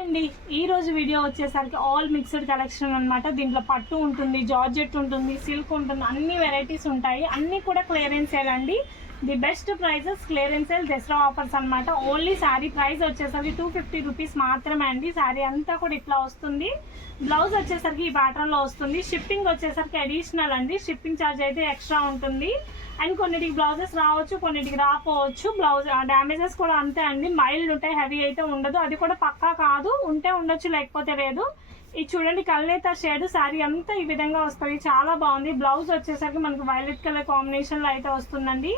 అండి ఈ రోజు వీడియో వచ్చేసరికి ఆల్ మిక్స్డ్ కలెక్షన్ అన్నమాట. దీంట్లో పట్టు ఉంటుంది, జార్జెట్ ఉంటుంది, సిల్క్ ఉంటుంది, అన్ని వెరైటీస్ ఉంటాయి. అన్నీ కూడా క్లియరెన్స్ సేల్ అండి. The best prices clearance sale Dasara offers అన్నమాట. ఓన్లీ శారీ ప్రైస్ వచ్చేసరికి 250 రూపీస్ మాత్రమే అండి. శారీ అంతా కూడా ఇట్లా వస్తుంది. బ్లౌజ్ వచ్చేసరికి ఈ ప్యాటర్న్ లో వస్తుంది. షిప్పింగ్ వచ్చేసరికి అడిషనల్ అండి. షిప్పింగ్ ఛార్జ్ అయితే ఎక్స్ట్రా ఉంటుంది. అండ్ కొన్నిటికి బ్లౌజెస్ రావచ్చు, కొన్నిటికి రాకపోవచ్చు. బ్లౌజ్ డ్యామేజెస్ కూడా అంతే అండి. మైల్డ్ ఉంటాయి, హెవీ అయితే ఉండదు. అది కూడా పక్కా కాదు, ఉంటే ఉండొచ్చు లేకపోతే లేదు. ఇది చూడండి కల్నేత షేడ్, శారీ అంతా ఈ విధంగా వస్తుంది. చాలా బాగుంది. బ్లౌజ్ వచ్చేసరికి మనకి వైలెట్ కలర్ కాంబినేషన్ లో అయితే వస్తుందండి.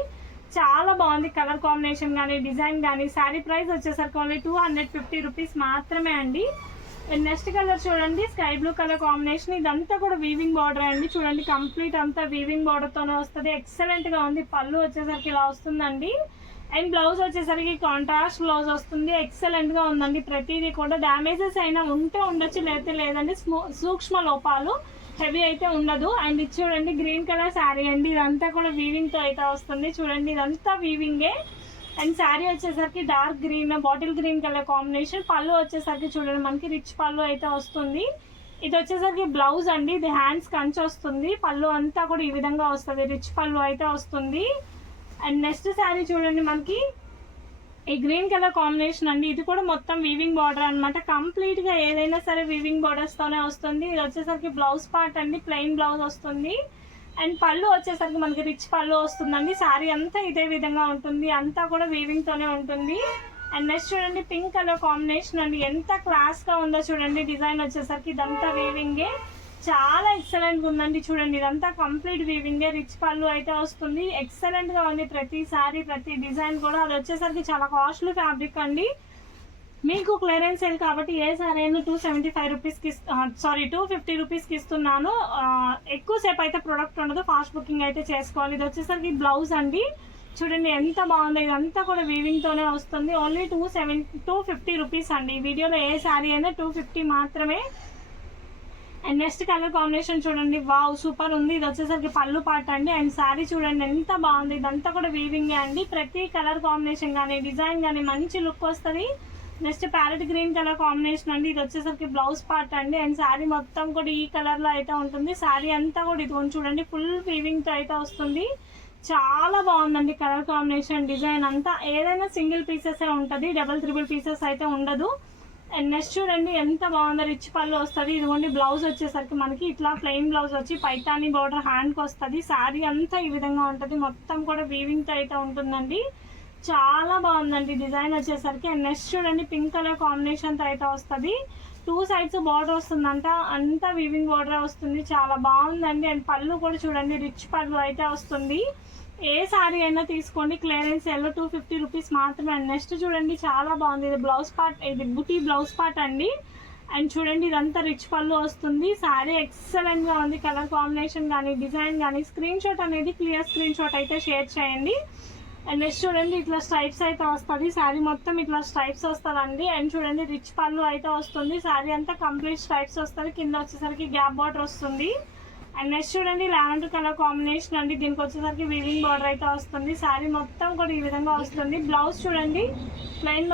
చాలా బాగుంది కలర్ కాంబినేషన్ కానీ డిజైన్ కానీ. శారీ ప్రైస్ వచ్చేసరికి ఓన్లీ 250 రూపీస్ మాత్రమే అండి. నెక్స్ట్ కలర్ చూడండి, స్కై బ్లూ కలర్ కాంబినేషన్. ఇదంతా కూడా వీవింగ్ బార్డర్ అండి. చూడండి కంప్లీట్ అంతా వీవింగ్ బార్డర్ తోనే వస్తుంది. ఎక్సలెంట్ గా ఉంది. పళ్ళు వచ్చేసరికి ఇలా వస్తుందండి. అండ్ బ్లౌజ్ వచ్చేసరికి కాంట్రాస్ట్ బ్లౌజ్ వస్తుంది. ఎక్సలెంట్ గా ఉందండి. ప్రతిదీ కూడా డ్యామేజెస్ అయినా ఉంటే ఉండొచ్చు, లేకపోతే లేదండి. సూక్ష్మ లోపాలు, హెవీ అయితే ఉండదు. అండ్ ఇది చూడండి గ్రీన్ కలర్ శారీ అండి. ఇదంతా కూడా వీవింగ్ తో అయితే వస్తుంది. చూడండి ఇదంతా వీవింగే. అండ్ శారీ వచ్చేసరికి dark green, bottle green colour combination. పళ్ళు వచ్చేసరికి చూడండి మనకి రిచ్ పళ్ళు అయితే వస్తుంది. ఇది వచ్చేసరికి బ్లౌజ్ అండి. ఇది హ్యాండ్స్ కంచి వస్తుంది. పళ్ళు అంతా కూడా ఈ విధంగా వస్తుంది. రిచ్ పళ్ళు అయితే వస్తుంది. అండ్ నెక్స్ట్ శారీ చూడండి మనకి ఈ గ్రీన్ కలర్ కాంబినేషన్ అండి. ఇది కూడా మొత్తం వీవింగ్ బార్డర్ అనమాట. కంప్లీట్ గా ఏదైనా సరే వీవింగ్ బార్డర్స్ తోనే వస్తుంది. ఇది వచ్చేసరికి బ్లౌజ్ పార్ట్ అండి. ప్లెయిన్ బ్లౌజ్ వస్తుంది. అండ్ పళ్ళు వచ్చేసరికి మనకి రిచ్ పళ్ళు వస్తుందండి. శారీ అంతా ఇదే విధంగా ఉంటుంది. అంతా కూడా వీవింగ్ తోనే ఉంటుంది. అండ్ నెక్స్ట్ చూడండి పింక్ కలర్ కాంబినేషన్ అండి. ఎంత క్లాస్ గా ఉందో చూడండి. డిజైన్ వచ్చేసరికి ఇదంతా వీవింగే. చాలా ఎక్సలెంట్ గా ఉందండి. చూడండి ఇదంతా కంప్లీట్ వీవింగే. రిచ్ పళ్ళు అయితే వస్తుంది. ఎక్సలెంట్ గా ఉంది ప్రతి శారీ, ప్రతి డిజైన్ కూడా. అది వచ్చేసరికి చాలా కాస్ట్లీ ఫ్యాబ్రిక్ అండి. మీకు క్లియరెన్స్ సేల్ కాబట్టి ఏ సారీ అయినా 275 రూపీస్కి, సారీ 250 రూపీస్కి ఇస్తున్నాను. ఎక్కువసేపు అయితే ప్రొడక్ట్ ఉండదు, ఫాస్ట్ బుకింగ్ అయితే చేసుకోవాలి. ఇది వచ్చేసరికి బ్లౌజ్ అండి. చూడండి ఎంత బాగుంది. ఇదంతా కూడా వీవింగ్ తోనే వస్తుంది. ఓన్లీ 250 రూపీస్ అండి. ఈ వీడియోలో ఏ శారీ అయినా 250 మాత్రమే. అండ్ నెక్స్ట్ కలర్ కాంబినేషన్ చూడండి, వావ్ సూపర్ ఉంది. ఇది వచ్చేసరికి పళ్ళు పాట అండి. అండ్ శారీ చూడండి ఎంత బాగుంది. ఇదంతా కూడా వీవింగే అండి. ప్రతి కలర్ కాంబినేషన్ కానీ డిజైన్ కానీ మంచి లుక్ వస్తుంది. Next parrot green colour combination అండి. ఇది వచ్చేసరికి బ్లౌజ్ పార్ట్ అండి. అండ్ శారీ మొత్తం కూడా ఈ కలర్ లో అయితే ఉంటుంది. శారీ అంతా కూడా ఇది చూడండి ఫుల్ వీవింగ్ తో అయితే వస్తుంది. చాలా బాగుందండి కలర్ కాంబినేషన్, డిజైన్ అంతా. ఏదైనా సింగిల్ పీసెస్ ఉంటుంది, డబుల్ త్రిబుల్ పీసెస్ అయితే ఉండదు. అండ్ నెక్స్ట్ చూడండి ఎంత బాగుందో. రిచ్ పళ్ళు వస్తుంది. ఇదిగోండి బ్లౌజ్ వచ్చేసరికి మనకి ఇట్లా ప్లెయిన్ బ్లౌజ్ వచ్చి పైతాని బార్డర్ హ్యాండ్కి వస్తుంది. శారీ అంతా ఈ విధంగా ఉంటుంది. మొత్తం కూడా వీవింగ్ తో అయితే ఉంటుందండి. చాలా బాగుందండి డిజైన్ వచ్చేసరికి. అండ్ నెక్స్ట్ చూడండి పింక్ కలర్ కాంబినేషన్ తో అయితే వస్తుంది. 2 సైడ్స్ బార్డర్ వస్తుందంట. అంతా వీవింగ్ బార్డర్ వస్తుంది. చాలా బాగుందండి. అండ్ పళ్ళు కూడా చూడండి రిచ్ పళ్ళు అయితే వస్తుంది. ఏ సారీ అయినా తీసుకోండి. క్లియరెన్స్ సేల్ 250 రూపీస్ మాత్రమే. అండ్ నెక్స్ట్ చూడండి చాలా బాగుంది. ఇది బ్లౌజ్ పార్ట్, ఇది బుటీ బ్లౌజ్ పార్ట్ అండి. అండ్ చూడండి ఇదంతా రిచ్ పళ్ళు వస్తుంది. శారీ ఎక్సలెంట్ గా ఉంది. కలర్ కాంబినేషన్ కానీ డిజైన్ కానీ. స్క్రీన్ షాట్ అనేది క్లియర్ స్క్రీన్ షాట్ అయితే షేర్ చేయండి. అండ్ నెక్స్ట్ చూడండి ఇట్లా స్ట్రైప్స్ అయితే వస్తుంది. శారీ మొత్తం ఇట్లా స్ట్రైప్స్ వస్తుందండి. అండ్ చూడండి రిచ్ పళ్ళు అయితే వస్తుంది. శారీ అంతా కంప్లీట్ స్ట్రైప్స్ వస్తుంది. కింద వచ్చేసరికి గ్యాప్ బార్డర్ వస్తుంది. అండ్ నెక్స్ట్ చూడండి లావెండర్ కలర్ కాంబినేషన్ అండి. దీనికి వచ్చేసరికి వీవింగ్ బార్డర్ అయితే వస్తుంది. శారీ మొత్తం కూడా ఈ విధంగా వస్తుంది. బ్లౌజ్ చూడండి ప్లెయిన్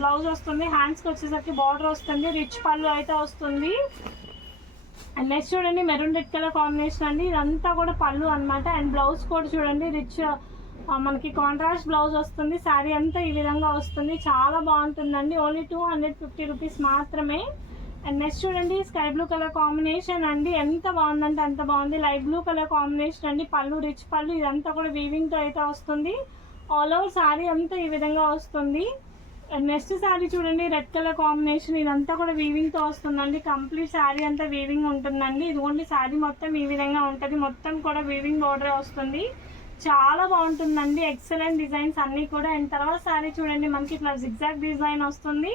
బ్లౌజ్ వస్తుంది. హ్యాండ్స్కి వచ్చేసరికి బార్డర్ వస్తుంది. రిచ్ పళ్ళు అయితే వస్తుంది. అండ్ నెక్స్ట్ చూడండి మెరూన్ రెడ్ కలర్ కాంబినేషన్ అండి. ఇదంతా కూడా పళ్ళు అనమాట. అండ్ బ్లౌజ్ కూడా చూడండి రిచ్ మనకి కాంట్రాస్ట్ బ్లౌజ్ వస్తుంది. శారీ అంతా ఈ విధంగా వస్తుంది. చాలా బాగుంటుందండి. ఓన్లీ 250 రూపీస్ మాత్రమే. అండ్ నెక్స్ట్ చూడండి స్కై బ్లూ కలర్ కాంబినేషన్ అండి. ఎంత బాగుందంటే అంత బాగుంది. లైట్ బ్లూ కలర్ కాంబినేషన్ అండి. పళ్ళు రిచ్ పళ్ళు. ఇదంతా కూడా వీవింగ్ తో అయితే వస్తుంది. ఆల్ ఓవర్ శారీ అంతా ఈ విధంగా వస్తుంది. అండ్ నెక్స్ట్ శారీ చూడండి రెడ్ కలర్ కాంబినేషన్. ఇదంతా కూడా వీవింగ్ తో వస్తుందండి. కంప్లీట్ శారీ అంతా వీవింగ్ ఉంటుందండి. ఇదిగోండి శారీ మొత్తం ఈ విధంగా ఉంటుంది. మొత్తం కూడా వీవింగ్ బార్డర్ వస్తుంది. చాలా బాగుంటుందండి. ఎక్సలెంట్ డిజైన్స్ అన్ని కూడా. అండ్ తర్వాత శారీ చూడండి మనకి ఇట్లా జిగ్జాగ్ డిజైన్ వస్తుంది.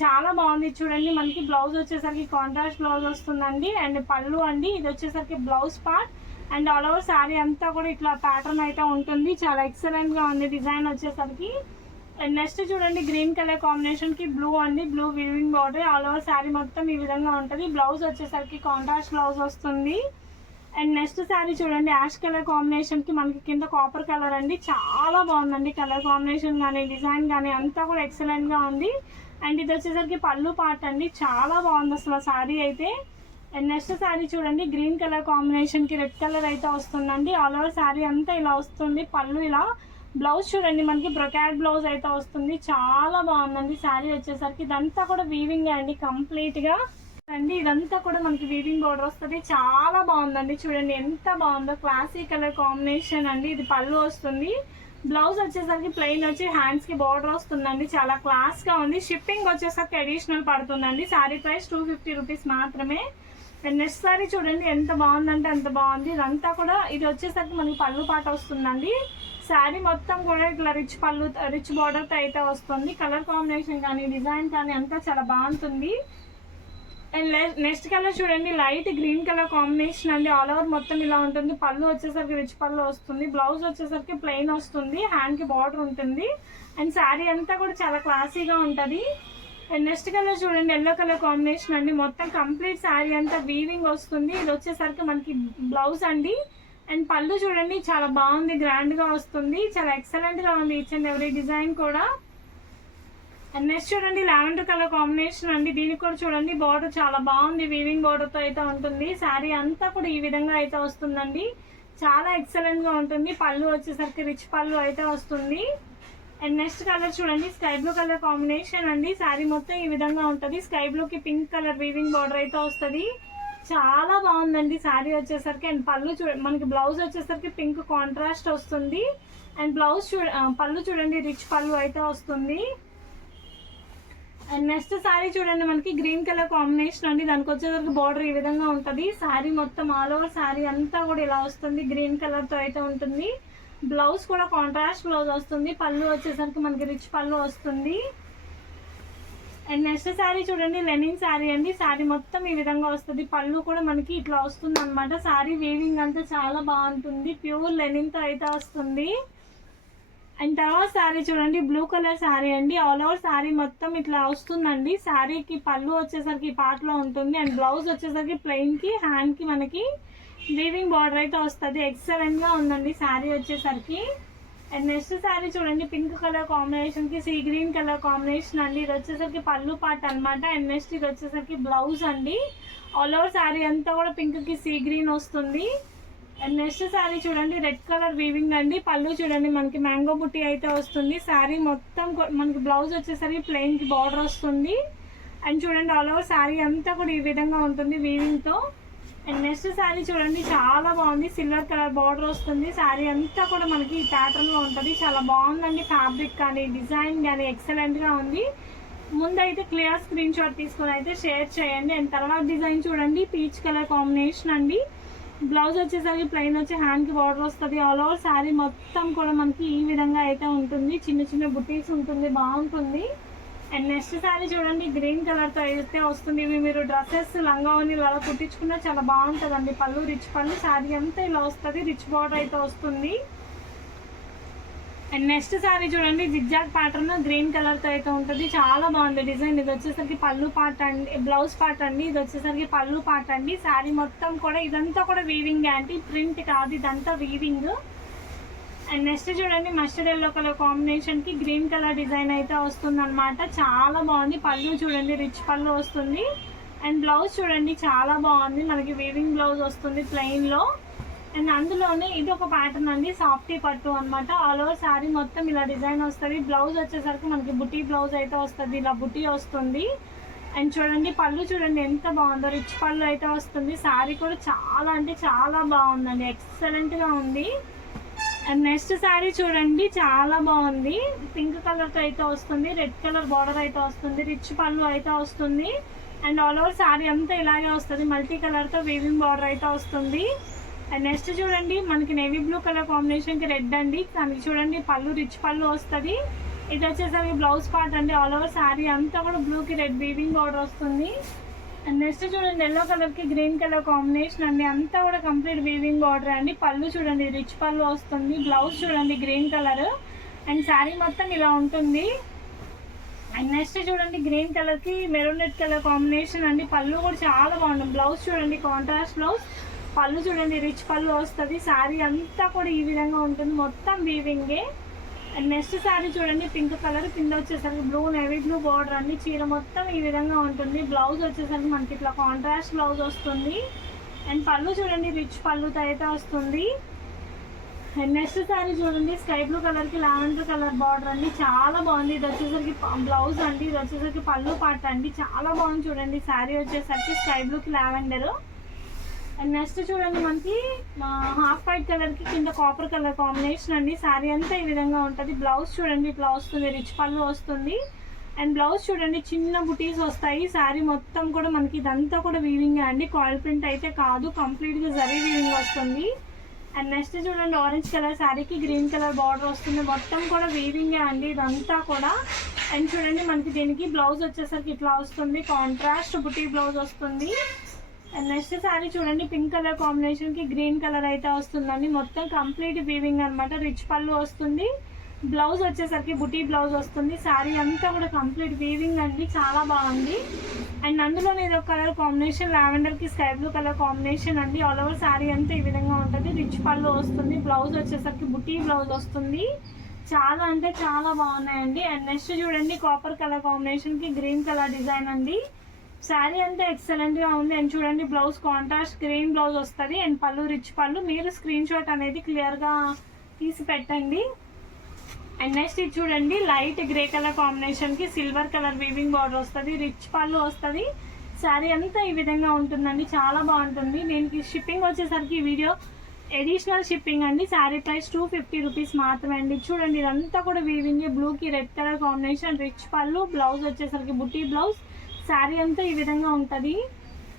చాలా బాగుంది. చూడండి మనకి బ్లౌజ్ వచ్చేసరికి కాంట్రాస్ట్ బ్లౌజ్ వస్తుందండి. అండ్ పళ్ళు అండి. ఇది వచ్చేసరికి blouse part. And all over sari అంతా కూడా ఇట్లా ప్యాటర్న్ అయితే ఉంటుంది. చాలా ఎక్సలెంట్ గా ఉంది డిజైన్ వచ్చేసరికి. అండ్ నెక్స్ట్ చూడండి గ్రీన్ కలర్ కాంబినేషన్ కి బ్లూ అండి. Blue weaving border. All over sari మొత్తం ఈ విధంగా ఉంటుంది. బ్లౌజ్ వచ్చేసరికి కాంట్రాస్ట్ బ్లౌజ్ వస్తుంది. అండ్ నెక్స్ట్ శారీ చూడండి యాష్ కలర్ కాంబినేషన్ కి మనకి కింద కాపర్ కలర్ అండి. చాలా బాగుందండి కలర్ కాంబినేషన్ కానీ డిజైన్ కానీ అంతా కూడా ఎక్సలెంట్ గా ఉంది. అండ్ ఇది వచ్చేసరికి పళ్ళు పార్ట్ అండి, చాలా బాగుంది అసలు శారీ అయితే. అండ్ నెక్స్ట్ శారీ చూడండి, గ్రీన్ కలర్ కాంబినేషన్కి రెడ్ కలర్ అయితే వస్తుందండి. ఆల్ ఓవర్ శారీ అంతా ఇలా వస్తుంది, పళ్ళు ఇలా. బ్లౌజ్ చూడండి మనకి బ్రొకాట్ బ్లౌజ్ అయితే వస్తుంది, చాలా బాగుందండి శారీ వచ్చేసరికి. ఇదంతా కూడా వీవింగ్ అండి కంప్లీట్గా అండి, ఇదంతా కూడా మనకి వీవింగ్ బోర్డర్ వస్తుంది, చాలా బాగుందండి. చూడండి ఎంత బాగుందో, క్లాసీ కలర్ కాంబినేషన్ అండి. ఇది పళ్ళు వస్తుంది, బ్లౌజ్ వచ్చేసరికి ప్లెయిన్ వచ్చి హ్యాండ్స్కి బార్డర్ వస్తుందండి, చాలా క్లాస్గా ఉంది. షిప్పింగ్ వచ్చేసరికి అడిషనల్ పడుతుందండి. శారీ ప్రైస్ 250 రూపీస్ మాత్రమే. అండ్ నెక్స్ట్ సారీ చూడండి ఎంత బాగుందంటే అంత బాగుంది. ఇదంతా కూడా ఇది వచ్చేసరికి మనకి పళ్ళు పాట వస్తుందండి. శారీ మొత్తం కూడా ఇట్లా రిచ్ బార్డర్తో అయితే వస్తుంది. కలర్ కాంబినేషన్ కానీ డిజైన్ కానీ అంతా చాలా బాగుంటుంది. అండ్ నెక్స్ట్ కలర్ చూడండి, లైట్ గ్రీన్ కలర్ కాంబినేషన్ అండి. ఆల్ ఓవర్ మొత్తం ఇలా ఉంటుంది. పళ్ళు వచ్చేసరికి రిచ్ పళ్ళు వస్తుంది, బ్లౌజ్ వచ్చేసరికి ప్లెయిన్ వస్తుంది, హ్యాండ్కి బార్డర్ ఉంటుంది. అండ్ శారీ అంతా కూడా చాలా క్లాసీగా ఉంటుంది. అండ్ నెక్స్ట్ కలర్ చూడండి, ఎల్లో కలర్ కాంబినేషన్ అండి. మొత్తం కంప్లీట్ శారీ అంతా వీవింగ్ వస్తుంది. ఇది వచ్చేసరికి మనకి బ్లౌజ్ అండి. అండ్ పళ్ళు చూడండి చాలా బాగుంది, గ్రాండ్గా వస్తుంది, చాలా ఎక్సలెంట్గా ఉంది ఈచ్ అండ్ ఎవ్రీ డిజైన్ కూడా. అండ్ నెక్స్ట్ చూడండి, లావెండర్ కలర్ కాంబినేషన్ అండి. దీనికి కూడా చూడండి బార్డర్ చాలా బాగుంది, వీవింగ్ బార్డర్తో అయితే ఉంటుంది. శారీ అంతా కూడా ఈ విధంగా అయితే వస్తుందండి, చాలా ఎక్సలెంట్గా ఉంటుంది. పళ్ళు వచ్చేసరికి రిచ్ పళ్ళు అయితే వస్తుంది. అండ్ నెక్స్ట్ కలర్ చూడండి, స్కై బ్లూ కలర్ కాంబినేషన్ అండి. శారీ మొత్తం ఈ విధంగా ఉంటుంది, స్కై బ్లూకి పింక్ కలర్ వీవింగ్ బార్డర్ అయితే వస్తుంది, చాలా బాగుందండి శారీ వచ్చేసరికి. అండ్ పళ్ళు మనకి బ్లౌజ్ వచ్చేసరికి పింక్ కాంట్రాస్ట్ వస్తుంది. అండ్ పళ్ళు చూడండి రిచ్ పళ్ళు అయితే వస్తుంది. అండ్ నెక్స్ట్ శారీ చూడండి మనకి గ్రీన్ కలర్ కాంబినేషన్ అండి. దానికి వచ్చేసరికి బార్డర్ ఈ విధంగా ఉంటుంది. శారీ మొత్తం ఆల్ ఓవర్ శారీ అంతా కూడా ఇలా వస్తుంది, గ్రీన్ కలర్తో అయితే ఉంటుంది. బ్లౌజ్ కూడా కాంట్రాస్ట్ బ్లౌజ్ వస్తుంది. పళ్ళు వచ్చేసరికి మనకి రిచ్ పళ్ళు వస్తుంది. అండ్ నెక్స్ట్ శారీ చూడండి, లెనిన్ శారీ అండి. శారీ మొత్తం ఈ విధంగా వస్తుంది, పళ్ళు కూడా మనకి ఇట్లా వస్తుంది అనమాట. శారీ వీవింగ్ అంతా చాలా బాగుంటుంది, ప్యూర్ లెనిన్తో అయితే వస్తుంది. అండ్ తర్వాత శారీ చూడండి, బ్లూ కలర్ శారీ అండి. ఆల్ ఓవర్ శారీ మొత్తం ఇట్లా వస్తుందండి. శారీకి పళ్ళు వచ్చేసరికి పార్ట్లో ఉంటుంది. అండ్ బ్లౌజ్ వచ్చేసరికి ప్లెయిన్కి హ్యాండ్కి మనకి వీవింగ్ బార్డర్ అయితే వస్తుంది, ఎక్సలెంట్గా ఉందండి శారీ వచ్చేసరికి. అండ్ నెక్స్ట్ శారీ చూడండి, పింక్ కలర్ కాంబినేషన్కి సీ గ్రీన్ కలర్ కాంబినేషన్ అండి. ఇది వచ్చేసరికి పళ్ళు పార్ట్ అనమాట. అండ్ నెక్స్ట్ ఇది వచ్చేసరికి బ్లౌజ్ అండి. ఆల్ ఓవర్ శారీ అంతా కూడా పింక్కి సీ గ్రీన్ వస్తుంది. అండ్ నెక్స్ట్ శారీ చూడండి, రెడ్ కలర్ వీవింగ్ అండి. పళ్ళు చూడండి మనకి మ్యాంగో బుట్టి అయితే వస్తుంది. శారీ మొత్తం మనకి బ్లౌజ్ వచ్చేసరికి ప్లెయిన్కి బార్డర్ వస్తుంది. అండ్ చూడండి ఆల్ ఓవర్ శారీ అంతా కూడా ఈ విధంగా ఉంటుంది వీవింగ్తో. అండ్ నెక్స్ట్ శారీ చూడండి చాలా బాగుంది, సిల్వర్ కలర్ బార్డర్ వస్తుంది. శారీ అంతా కూడా మనకి ఈ ప్యాటర్న్లో ఉంటుంది, చాలా బాగుందండి. ఫ్యాబ్రిక్ కానీ డిజైన్ కానీ ఎక్సలెంట్గా ఉంది. ముందైతే క్లియర్ స్క్రీన్ షాట్ తీసుకొని అయితే షేర్ చేయండి. అండ్ తర్వాత డిజైన్ చూడండి, పీచ్ కలర్ కాంబినేషన్ అండి. బ్లౌజ్ వచ్చేసరికి ప్లెయిన్ వచ్చి హ్యాండ్కి బార్డర్ వస్తుంది. ఆల్ ఓవర్ శారీ మొత్తం కూడా మనకి ఈ విధంగా అయితే ఉంటుంది, చిన్న చిన్న బుటీస్ ఉంటుంది, బాగుంటుంది. అండ్ నెక్స్ట్ శారీ చూడండి, గ్రీన్ కలర్తో అయితే వస్తుంది. ఇవి మీరు డ్రెస్సెస్ లంగావని ఇలా కుట్టించుకున్నా చాలా బాగుంటుందండి. పళ్ళు రిచ్ పళ్ళు, శారీ అంతా ఇలా వస్తుంది, రిచ్ బార్డర్ అయితే వస్తుంది. అండ్ నెక్స్ట్ శారీ చూడండి, జిగ్జాగ్ ప్యాటర్న్ గ్రీన్ కలర్తో అయితే ఉంటుంది, చాలా బాగుంది డిజైన్. ఇది వచ్చేసరికి పళ్ళు పార్ట్ అండి, బ్లౌజ్ పార్ట్ అండి. ఇది వచ్చేసరికి పళ్ళు పార్ట్ అండి. శారీ మొత్తం కూడా ఇదంతా కూడా వీవింగ్ అండి, ప్రింట్ కాదు, ఇదంతా వీవింగ్. అండ్ నెక్స్ట్ చూడండి, మస్టర్డ్ ఎల్లో కలర్ కాంబినేషన్కి గ్రీన్ కలర్ డిజైన్ అయితే వస్తుంది అనమాట, చాలా బాగుంది. పళ్ళు చూడండి రిచ్ పళ్ళు వస్తుంది. అండ్ బ్లౌజ్ చూడండి చాలా బాగుంది, మనకి వీవింగ్ బ్లౌజ్ వస్తుంది ప్లెయిన్లో. అండ్ అందులోనే ఇది ఒక ప్యాటర్న్ అండి, సాఫ్టీ పట్టు అనమాట. ఆల్ ఓవర్ శారీ మొత్తం ఇలా డిజైన్ వస్తుంది. బ్లౌజ్ వచ్చేసరికి మనకి బుటీ బ్లౌజ్ అయితే వస్తుంది, ఇలా బుటీ వస్తుంది. అండ్ చూడండి పళ్ళు చూడండి ఎంత బాగుందో, రిచ్ పళ్ళు అయితే వస్తుంది. శారీ కూడా చాలా అంటే చాలా బాగుందండి, ఎక్సలెంట్గా ఉంది. అండ్ నెక్స్ట్ శారీ చూడండి చాలా బాగుంది, పింక్ కలర్తో అయితే వస్తుంది, రెడ్ కలర్ బార్డర్ అయితే వస్తుంది, రిచ్ పళ్ళు అయితే వస్తుంది. అండ్ ఆల్ ఓవర్ శారీ అంతా ఇలాగే వస్తుంది, మల్టీ కలర్తో వీవింగ్ బార్డర్ అయితే వస్తుంది. అండ్ నెక్స్ట్ చూడండి మనకి నేవీ బ్లూ కలర్ కాంబినేషన్కి రెడ్ అండి, దానికి చూడండి పళ్ళు రిచ్ పళ్ళు వస్తుంది. ఇది వచ్చేసరికి బ్లౌజ్ పార్ట్ అండి. ఆల్ ఓవర్ శారీ అంతా కూడా బ్లూకి రెడ్ వీవింగ్ బార్డర్ వస్తుంది. అండ్ నెక్స్ట్ చూడండి ఎల్లో కలర్కి గ్రీన్ కలర్ కాంబినేషన్ అండి, అంతా కూడా కంప్లీట్ వీవింగ్ బార్డర్ అండి. పళ్ళు చూడండి రిచ్ పళ్ళు వస్తుంది, బ్లౌజ్ చూడండి గ్రీన్ కలర్. అండ్ శారీ మొత్తం ఇలా ఉంటుంది. అండ్ నెక్స్ట్ చూడండి గ్రీన్ కలర్కి మెరూన్ రెడ్ కలర్ కాంబినేషన్ అండి. పళ్ళు కూడా చాలా బాగుంటుంది, బ్లౌజ్ చూడండి కాంట్రాస్ట్ బ్లౌజ్, పళ్ళు చూడండి రిచ్ పళ్ళు వస్తుంది. శారీ అంతా కూడా ఈ విధంగా ఉంటుంది, మొత్తం వీవింగే. అండ్ నెక్స్ట్ శారీ చూడండి పింక్ కలర్, కింద వచ్చేసరికి బ్లూ నేవీ బ్లూ బార్డర్ అండి. చీర మొత్తం ఈ విధంగా ఉంటుంది. బ్లౌజ్ వచ్చేసరికి మనకి ఇట్లా కాంట్రాస్ట్ బ్లౌజ్ వస్తుంది. అండ్ పళ్ళు చూడండి రిచ్ పళ్ళుతో అయితే వస్తుంది. అండ్ నెక్స్ట్ శారీ చూడండి స్కై బ్లూ కలర్కి లావెండర్ కలర్ బార్డర్ అండి, చాలా బాగుంది. ఇది వచ్చేసరికి బ్లౌజ్ అండి, ఇది వచ్చేసరికి పళ్ళు పాట అండి, చాలా బాగుంది. చూడండి శారీ వచ్చేసరికి స్కై బ్లూకి లావెండర్. అండ్ నెక్స్ట్ చూడండి మనకి హాఫ్ వైట్ కలర్కి కింద కాపర్ కలర్ కాంబినేషన్ అండి. శారీ అంతా ఈ విధంగా ఉంటుంది. బ్లౌజ్ చూడండి ఇట్లా వస్తుంది, రిచ్ పళ్ళు వస్తుంది. అండ్ బ్లౌజ్ చూడండి చిన్న బుటీస్ వస్తాయి. శారీ మొత్తం కూడా మనకి ఇదంతా కూడా వీవింగ్ అండి, కాయిల్ ప్రింట్ అయితే కాదు, కంప్లీట్గా జరీ వీవింగ్ వస్తుంది. అండ్ నెక్స్ట్ చూడండి ఆరెంజ్ కలర్ శారీకి గ్రీన్ కలర్ బార్డర్ వస్తుంది. మొత్తం కూడా వీవింగే అండి ఇదంతా కూడా. అండ్ చూడండి మనకి దీనికి బ్లౌజ్ వచ్చేసరికి ఇట్లా వస్తుంది, కాంట్రాస్ట్ బుటీ బ్లౌజ్ వస్తుంది. అండ్ నెక్స్ట్ శారీ చూడండి పింక్ కలర్ కాంబినేషన్కి గ్రీన్ కలర్ అయితే వస్తుందండి. మొత్తం కంప్లీట్ వీవింగ్ అనమాట. రిచ్ పళ్ళు వస్తుంది. బ్లౌజ్ వచ్చేసరికి బుటీ బ్లౌజ్ వస్తుంది. శారీ అంతా కూడా కంప్లీట్ వీవింగ్ అండి, చాలా బాగుంది. అండ్ అందులోనే ఇది ఒక కలర్ కాంబినేషన్ లావెండర్కి స్కై బ్లూ కలర్ కాంబినేషన్ అండి. ఆల్ ఓవర్ శారీ అంతా ఈ విధంగా ఉంటుంది. రిచ్ పళ్ళు వస్తుంది. బ్లౌజ్ వచ్చేసరికి బుటీ బ్లౌజ్ వస్తుంది. చాలా అంటే చాలా బాగున్నాయండి. అండ్ నెక్స్ట్ చూడండి కాపర్ కలర్ కాంబినేషన్కి గ్రీన్ కలర్ డిజైన్ అండి. శారీ అంతా ఎక్సలెంట్గా ఉంది. అండ్ చూడండి బ్లౌజ్ కాంట్రాస్ట్ గ్రీన్ బ్లౌజ్ వస్తుంది. And pallu rich pallu. మీరు స్క్రీన్ షాట్ అనేది క్లియర్గా తీసి పెట్టండి. అండ్ నెక్స్ట్ ఇది చూడండి లైట్ గ్రే కలర్ కాంబినేషన్కి సిల్వర్ కలర్ వీవింగ్ బార్డర్ వస్తుంది, రిచ్ పళ్ళు వస్తుంది. శారీ అంతా ఈ విధంగా ఉంటుందండి, చాలా బాగుంటుంది. దీనికి షిప్పింగ్ వచ్చేసరికి ఈ వీడియో ఎడిషనల్ షిప్పింగ్ అండి. శారీ ప్రైస్ 250 రూపీస్ మాత్రమే అండి. చూడండి ఇదంతా కూడా వీవింగ్, బ్లూకి రెడ్ కలర్ కాంబినేషన్, రిచ్ పళ్ళు, బ్లౌజ్ వచ్చేసరికి బుటీ బ్లౌజ్. శారీ అంతా ఈ విధంగా ఉంటుంది.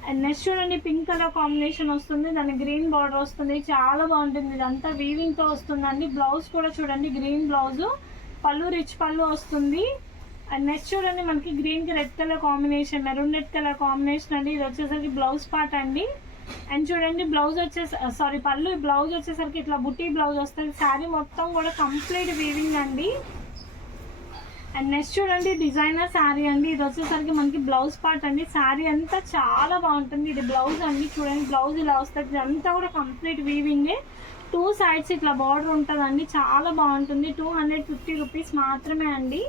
అండ్ నెక్స్ట్ చూడండి పింక్ కలర్ కాంబినేషన్ వస్తుంది, దాని గ్రీన్ బార్డర్ వస్తుంది, చాలా బాగుంటుంది. ఇదంతా వీవింగ్తో వస్తుందండి. బ్లౌజ్ కూడా చూడండి గ్రీన్ బ్లౌజ్, పళ్ళు రిచ్ పళ్ళు వస్తుంది. అండ్ నెక్స్ట్ చూడండి మనకి గ్రీన్కి red colour combination, maroon red colour combination అండి. ఇది వచ్చేసరికి బ్లౌజ్ పార్ట్ అండి. అండ్ చూడండి బ్లౌజ్ పళ్ళు బ్లౌజ్ వచ్చేసరికి ఇట్లా బుటీ బ్లౌజ్ వస్తుంది. శారీ మొత్తం కూడా కంప్లీట్ వీవింగ్ అండి. అండ్ నెక్స్ట్ చూడండి డిజైనర్ శారీ అండి. ఇది వచ్చేసరికి మనకి బ్లౌజ్ పార్ట్ అండి. శారీ అంతా చాలా బాగుంటుంది. ఇది బ్లౌజ్ అండి, చూడండి బ్లౌజ్ ఇలా వస్తుంది. ఇదంతా కూడా కంప్లీట్ వీవింగే. 2 సైడ్స్ ఇట్లా బార్డర్ ఉంటుందండి, చాలా బాగుంటుంది. 250 రూపీస్ మాత్రమే అండి.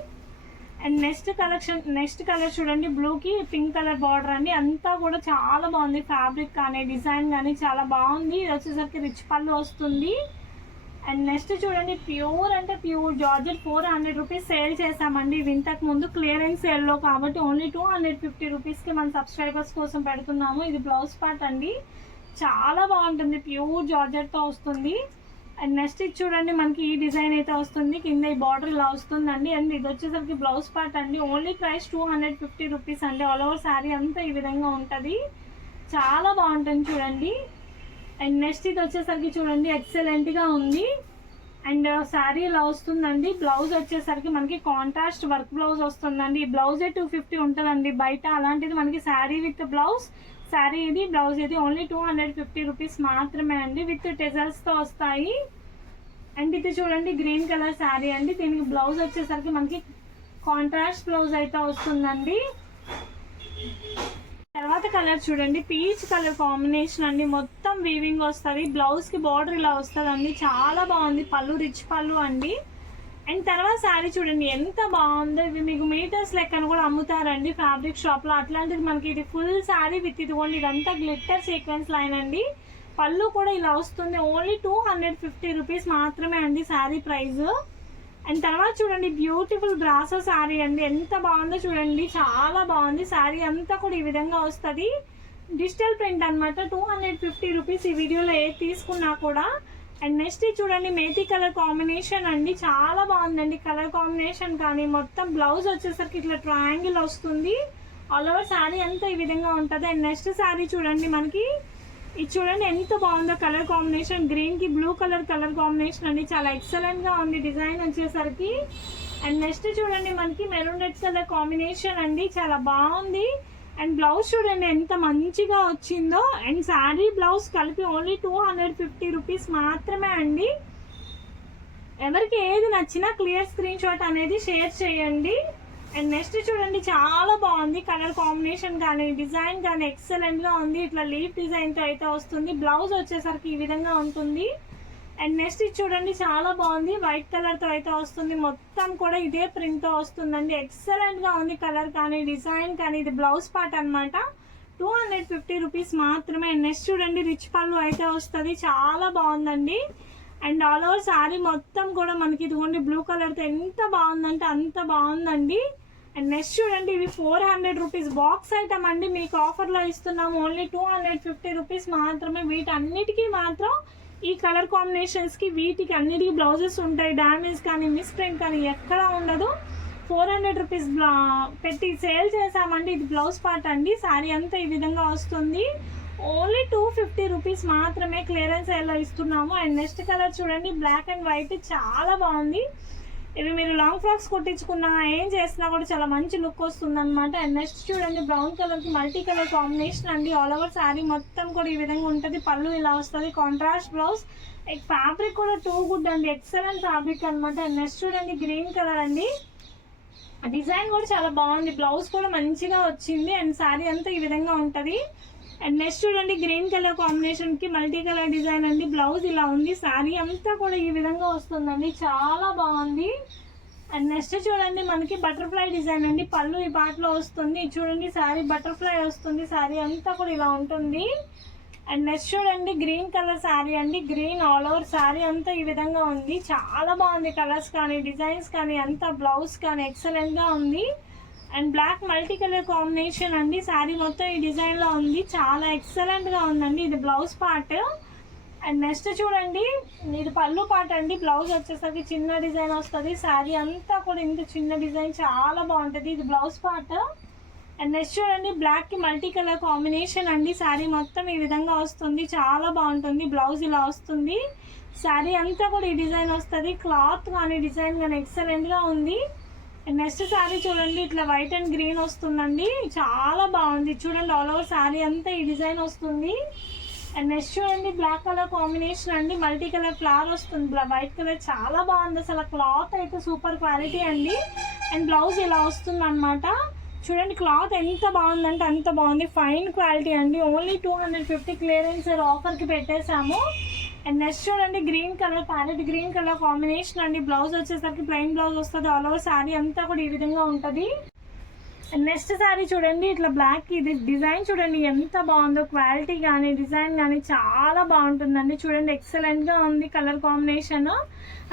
అండ్ నెక్స్ట్ కలర్ చూడండి బ్లూకి పింక్ కలర్ బార్డర్ అండి. అంతా కూడా చాలా బాగుంది. ఫ్యాబ్రిక్ కానీ డిజైన్ కానీ చాలా బాగుంది. ఇది వచ్చేసరికి రిచ్ పళ్ళు వస్తుంది. అండ్ నెక్స్ట్ చూడండి ప్యూర్ అంటే ప్యూర్ జార్జెట్ 400 రూపీస్ సేల్ చేసామండి ఇంతకు ముందు క్లియరెన్స్ సేల్లో, కాబట్టి ఓన్లీ 250 రూపీస్కి మన సబ్స్క్రైబర్స్ కోసం పెడుతున్నాము. ఇది బ్లౌజ్ పార్ట్ అండి, చాలా బాగుంటుంది. ప్యూర్ జార్జెట్తో వస్తుంది. అండ్ నెక్స్ట్ ఇది చూడండి మనకి ఈ డిజైన్ అయితే వస్తుంది, కింద ఈ బార్డర్ ఇలా వస్తుందండి. అండ్ ఇది వచ్చేసరికి బ్లౌజ్ పార్ట్ అండి. ఓన్లీ ప్రైస్ 250 రూపీస్ అండి. ఆల్ ఓవర్ శారీ అంతా ఈ విధంగా ఉంటుంది, చాలా బాగుంటుంది చూడండి. అండ్ నెక్స్ట్ ఇది వచ్చేసరికి చూడండి ఎక్సలెంట్గా ఉంది. అండ్ శారీ ఇలా వస్తుందండి. బ్లౌజ్ వచ్చేసరికి మనకి కాంట్రాస్ట్ వర్క్ బ్లౌజ్ వస్తుందండి. ఈ బ్లౌజే 250 ఉంటుందండి బయట, అలాంటిది మనకి శారీ విత్ బ్లౌజ్, శారీ ఇది బ్లౌజ్ ఇది ఓన్లీ 250 రూపీస్ మాత్రమే అండి. విత్ టెజల్స్తో వస్తాయి. అండ్ ఇది చూడండి గ్రీన్ కలర్ శారీ అండి. దీనికి బ్లౌజ్ వచ్చేసరికి మనకి కాంట్రాస్ట్ బ్లౌజ్ అయితే వస్తుందండి. తర్వాత కలర్ చూడండి పీచ్ కలర్ కాంబినేషన్ అండి. మొత్తం వీవింగ్ వస్తుంది. బ్లౌజ్కి బార్డర్ ఇలా వస్తుందండి, చాలా బాగుంది. పళ్ళు రిచ్ పళ్ళు అండి. అండ్ తర్వాత శారీ చూడండి ఎంత బాగుందో. ఇవి మీకు మీటర్స్ లెక్కన కూడా అమ్ముతారండి ఫ్యాబ్రిక్ షాప్లో. అట్లాంటిది మనకి ఇది ఫుల్ శారీ విత్ ఇదిగోండి ఇదంతా గ్లిట్టర్ సీక్వెన్స్ లైన్ అండి. పళ్ళు కూడా ఇలా వస్తుంది. ఓన్లీ 250 రూపీస్ మాత్రమే అండి శారీ ప్రైస్. అండ్ తర్వాత చూడండి బ్యూటిఫుల్ బ్రాసో శారీ అండి, ఎంత బాగుందో చూడండి, చాలా బాగుంది. శారీ అంతా కూడా ఈ విధంగా వస్తుంది. డిజిటల్ ప్రింట్ అనమాట. 250 రూపీస్ ఈ వీడియోలో ఏది తీసుకున్నా కూడా. అండ్ నెక్స్ట్ చూడండి మేతి కలర్ కాంబినేషన్ అండి, చాలా బాగుందండి కలర్ కాంబినేషన్. కానీ మొత్తం బ్లౌజ్ వచ్చేసరికి ఇట్లా ట్రయాంగిల్ వస్తుంది. ఆల్ ఓవర్ శారీ అంతా ఈ విధంగా ఉంటుంది. అండ్ నెక్స్ట్ శారీ చూడండి మనకి ఇది చూడండి ఎంత బాగుందో కలర్ కాంబినేషన్. గ్రీన్కి బ్లూ కలర్ కాంబినేషన్ అండి, చాలా ఎక్సలెంట్గా ఉంది డిజైన్ వచ్చేసరికి. అండ్ నెక్స్ట్ చూడండి మనకి మెరూన్ రెడ్ కలర్ కాంబినేషన్ అండి, చాలా బాగుంది. అండ్ బ్లౌజ్ చూడండి ఎంత మంచిగా వచ్చిందో. అండ్ శారీ బ్లౌజ్ కలిపి ఓన్లీ 250 రూపీస్ మాత్రమే అండి. ఎవరికి ఏది నచ్చినా క్లియర్ స్క్రీన్ షాట్ అనేది షేర్ చేయండి. అండ్ నెక్స్ట్ చూడండి చాలా బాగుంది కలర్ కాంబినేషన్ కానీ డిజైన్ కానీ ఎక్సలెంట్గా ఉంది. ఇట్లా లీఫ్ డిజైన్తో అయితే వస్తుంది. బ్లౌజ్ వచ్చేసరికి ఈ విధంగా ఉంటుంది. అండ్ నెక్స్ట్ ఇది చూడండి చాలా బాగుంది, వైట్ కలర్తో అయితే వస్తుంది, మొత్తం కూడా ఇదే ప్రింట్తో వస్తుందండి. ఎక్సలెంట్గా ఉంది కలర్ కానీ డిజైన్ కానీ. ఇది బ్లౌజ్ పార్ట్ అనమాట, 250 రూపీస్ మాత్రమే. అండ్ నెక్స్ట్ చూడండి రిచ్ పళ్ళు అయితే వస్తుంది, చాలా బాగుందండి. అండ్ ఆల్ ఓవర్ శారీ మొత్తం కూడా మనకి ఇదిగోండి బ్లూ కలర్తో ఎంత బాగుందంటే అంత బాగుందండి. అండ్ నెక్స్ట్ చూడండి ఇవి 400 రూపీస్ బాక్స్ ఐటమ్ అండి, మీకు ఆఫర్లో ఇస్తున్నాము. ఓన్లీ 250 రూపీస్ మాత్రమే. వీటన్నిటికీ మాత్రం ఈ కలర్ కాంబినేషన్స్కి వీటికి అన్నిటికీ బ్లౌజెస్ ఉంటాయి. డ్యామేజ్ కానీ మిస్ప్రింట్ కానీ ఎక్కడా ఉండదు. 400 రూపీస్ పెట్టి సేల్ చేసామండి. ఇది బ్లౌజ్ పార్ట్ అండి, శారీ అంతా ఈ విధంగా వస్తుంది. ఓన్లీ 250 రూపీస్ మాత్రమే క్లియరెన్స్ సేల్లో ఇస్తున్నాము. అండ్ నెక్స్ట్ కలర్ చూడండి బ్లాక్ అండ్ వైట్, చాలా బాగుంది. ఇవి మీరు లాంగ్ ఫ్రాక్స్ కుట్టించుకున్నా ఏం చేసినా కూడా చాలా మంచి లుక్ వస్తుంది అనమాట. అండ్ నెక్స్ట్ చూడండి బ్రౌన్ కలర్కి మల్టీ కలర్ కాంబినేషన్ అండి. ఆల్ ఓవర్ శారీ మొత్తం కూడా ఈ విధంగా ఉంటుంది. పళ్ళు ఇలా వస్తుంది, కాంట్రాస్ట్ బ్లౌజ్. ఫ్యాబ్రిక్ కూడా టూ గుడ్ అండి, ఎక్సలెంట్ ఫ్యాబ్రిక్ అనమాట. అండ్ నెక్స్ట్ చూడండి గ్రీన్ కలర్ అండి, డిజైన్ కూడా చాలా బాగుంది, బ్లౌజ్ కూడా మంచిగా వచ్చింది. అండ్ శారీ అంతా ఈ విధంగా ఉంటుంది. అండ్ నెక్స్ట్ చూడండి గ్రీన్ కలర్ కాంబినేషన్కి మల్టీ కలర్ డిజైన్ అండి. బ్లౌజ్ ఇలా ఉంది, శారీ అంతా కూడా ఈ విధంగా వస్తుందండి, చాలా బాగుంది. అండ్ నెక్స్ట్ చూడండి మనకి బటర్ఫ్లై డిజైన్ అండి, పళ్ళు ఈ పాటలో వస్తుంది. చూడండి శారీ బటర్ఫ్లై వస్తుంది, శారీ అంతా కూడా ఇలా ఉంటుంది. అండ్ నెక్స్ట్ చూడండి గ్రీన్ కలర్ శారీ అండి, గ్రీన్ ఆల్ ఓవర్ శారీ అంతా ఈ విధంగా ఉంది, చాలా బాగుంది. కలర్స్ కానీ డిజైన్స్ కానీ అంతా బ్లౌజ్ కానీ ఎక్సలెంట్గా ఉంది. And black multi colour combination అండి, శారీ మొత్తం ఈ డిజైన్లో ఉంది, చాలా ఎక్సలెంట్గా ఉందండి. ఇది బ్లౌజ్ పార్ట్. అండ్ నెక్స్ట్ చూడండి ఇది పళ్ళు పార్ట్ అండి, బ్లౌజ్ వచ్చేసరికి చిన్న డిజైన్ వస్తుంది, శారీ అంతా కూడా ఇంత చిన్న డిజైన్ చాలా బాగుంటుంది. ఇది బ్లౌజ్ పార్ట్. అండ్ నెక్స్ట్ చూడండి బ్లాక్కి మల్టీ కలర్ కాంబినేషన్ అండి, శారీ మొత్తం ఈ విధంగా వస్తుంది, చాలా బాగుంటుంది. బ్లౌజ్ ఇలా వస్తుంది, శారీ అంతా కూడా ఈ డిజైన్ వస్తుంది. క్లాత్ కానీ డిజైన్ కానీ ఎక్సలెంట్గా ఉంది. అండ్ నెక్స్ట్ శారీ చూడండి ఇట్లా వైట్ అండ్ గ్రీన్ వస్తుందండి, చాలా బాగుంది. చూడండి ఆల్ ఓవర్ శారీ అంతా ఈ డిజైన్ వస్తుంది. అండ్ నెక్స్ట్ చూడండి బ్లాక్ కలర్ కాంబినేషన్ అండి, మల్టీ కలర్ ఫ్లవర్ వస్తుంది, వైట్ కలర్, చాలా బాగుంది అసలు. క్లాత్ అయితే సూపర్ క్వాలిటీ అండి. అండ్ బ్లౌజ్ ఇలా వస్తుంది అనమాట. చూడండి క్లాత్ ఎంత బాగుందంటే అంత బాగుంది, ఫైన్ క్వాలిటీ అండి. ఓన్లీ 250 క్లియరెన్స్ ఆఫర్కి పెట్టేశాము. అండ్ నెక్స్ట్ చూడండి green colour, parrot green colour combination అండి. బ్లౌజ్ వచ్చేసరికి ప్లెయిన్ బ్లౌజ్ వస్తుంది, ఆల్ ఓవర్ శారీ అంతా కూడా ఈ విధంగా ఉంటుంది. అండ్ నెక్స్ట్ శారీ చూడండి ఇట్లా బ్లాక్, ఇది డిజైన్ చూడండి ఎంత బాగుందో, క్వాలిటీ కానీ డిజైన్ కానీ చాలా బాగుంటుందండి. చూడండి ఎక్సలెంట్గా ఉంది కలర్ కాంబినేషన్,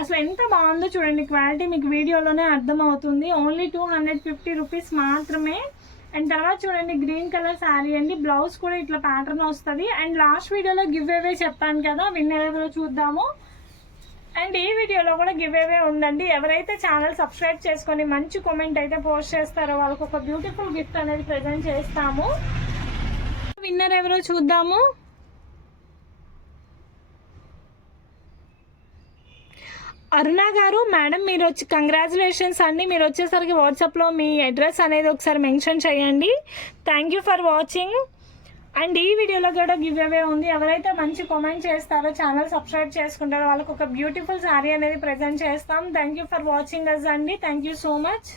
అసలు ఎంత బాగుందో చూడండి. క్వాలిటీ మీకు వీడియోలోనే అర్థమవుతుంది. ఓన్లీ 250 రూపీస్ మాత్రమే. అండ్ తర్వాత చూడండి గ్రీన్ కలర్ శారీ అండి, బ్లౌజ్ కూడా ఇట్లా ప్యాటర్న్ వస్తుంది. అండ్ లాస్ట్ వీడియోలో గివ్ అవే చెప్పాను కదా, విన్నర్ ఎవరో చూద్దాము. అండ్ ఈ వీడియోలో కూడా గివ్ అవే ఉందండి. ఎవరైతే ఛానల్ సబ్స్క్రైబ్ చేసుకొని మంచి కామెంట్ అయితే పోస్ట్ చేస్తారో వాళ్ళకు ఒక బ్యూటిఫుల్ గిఫ్ట్ అనేది ప్రెజెంట్ చేస్తాము. విన్నర్ ఎవరో చూద్దాము. అరుణ గారు, మేడం మీరు వచ్చి కంగ్రాచులేషన్స్ అండి. మీరు వచ్చేసరికి వాట్సాప్లో మీ అడ్రస్ అనేది ఒకసారి మెన్షన్ చేయండి. Thank you for watching. And ఈ వీడియోలో కూడా గివ్ అవే ఉంది. ఎవరైతే మంచి కామెంట్ చేస్తారో ఛానల్ సబ్స్క్రైబ్ చేసుకుంటారో వాళ్ళకి ఒక బ్యూటిఫుల్ శారీ అనేది ప్రెజెంట్ చేస్తాం. Thank you for watching us అండి. Thank you so much.